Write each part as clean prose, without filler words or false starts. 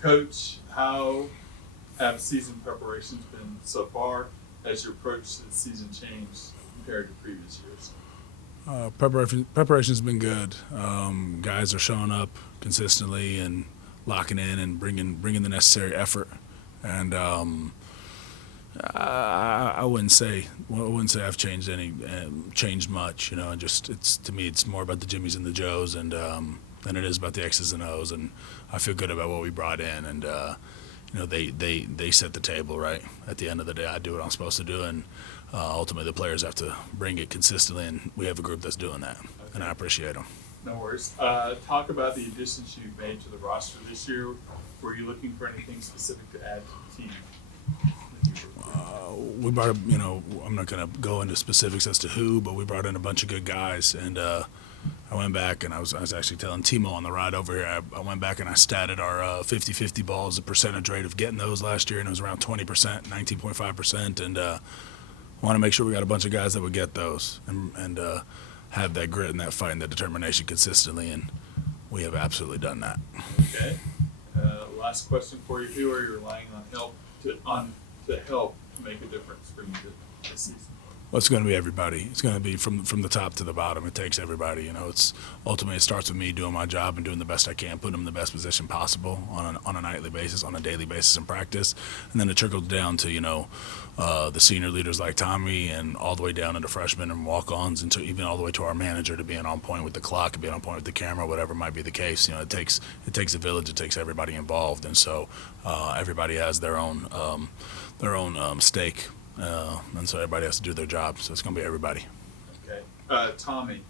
Coach, how have season preparations been so far? Has your approach to the season changed compared to previous years? Preparation's been good. Guys are showing up consistently and locking in and bringing the necessary effort. And I wouldn't say I've changed much. You know, just it's to me it's more about the Jimmies and the Joes and than it is about the X's and O's. And I feel good about what we brought in. And they set the table right. At the end of the day, I do what I'm supposed to do, and ultimately the players have to bring it consistently. And we have a group that's doing that, and I appreciate them. No worries. Talk about the additions you've made to the roster this year. Were you looking for anything specific to add to the team? We brought, I'm not going to go into specifics as to who, but we brought in a bunch of good guys. And I went back and I was actually telling Timo on the ride over here, I went back and I statted our 50-50 balls, the percentage rate of getting those last year, and it was around 20%, 19.5%. And I want to make sure we got a bunch of guys that would get those and have that grit and that fight and that determination consistently. And we have absolutely done that. Okay. Last question for you: who are you relying on to help make a difference for you this season? Well, it's going to be everybody. It's going to be from the top to the bottom. It takes everybody. It's ultimately it starts with me doing my job and doing the best I can, putting them in the best position possible on a nightly basis, on a daily basis in practice, and then it trickles down to the senior leaders like Tommy and all the way down into freshmen and walk-ons, and to even all the way to our manager to being on point with the clock, and being on point with the camera, whatever might be the case. It takes a village. It takes everybody involved, and so everybody has their own stake. And so everybody has to do their job. So it's going to be everybody. Okay. Tommy,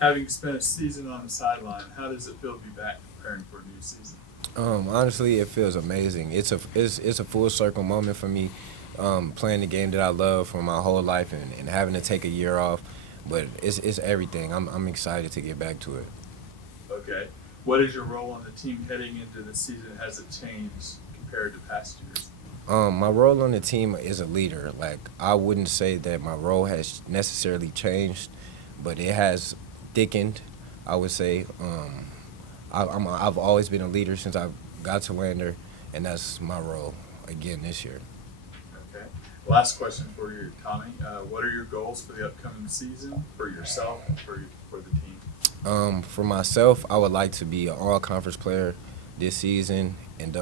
having spent a season on the sideline, how does it feel to be back preparing for a new season? Honestly, it feels amazing. It's a full circle moment for me, playing the game that I love for my whole life and having to take a year off. But it's everything. I'm excited to get back to it. Okay. What is your role on the team heading into the season? Has it changed compared to past years? My role on the team is a leader. Like, I wouldn't say that my role has necessarily changed, but it has thickened, I would say. I've always been a leader since I got to Lander, and that's my role again this year. Okay. Last question for you, Tommy. What are your goals for the upcoming season, for yourself and for the team? For myself, I would like to be an all-conference player this season, and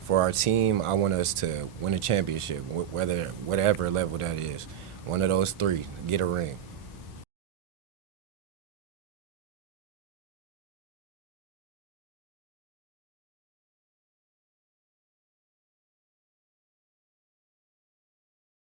for our team, I want us to win a championship, whatever level that is. One of those three, get a ring.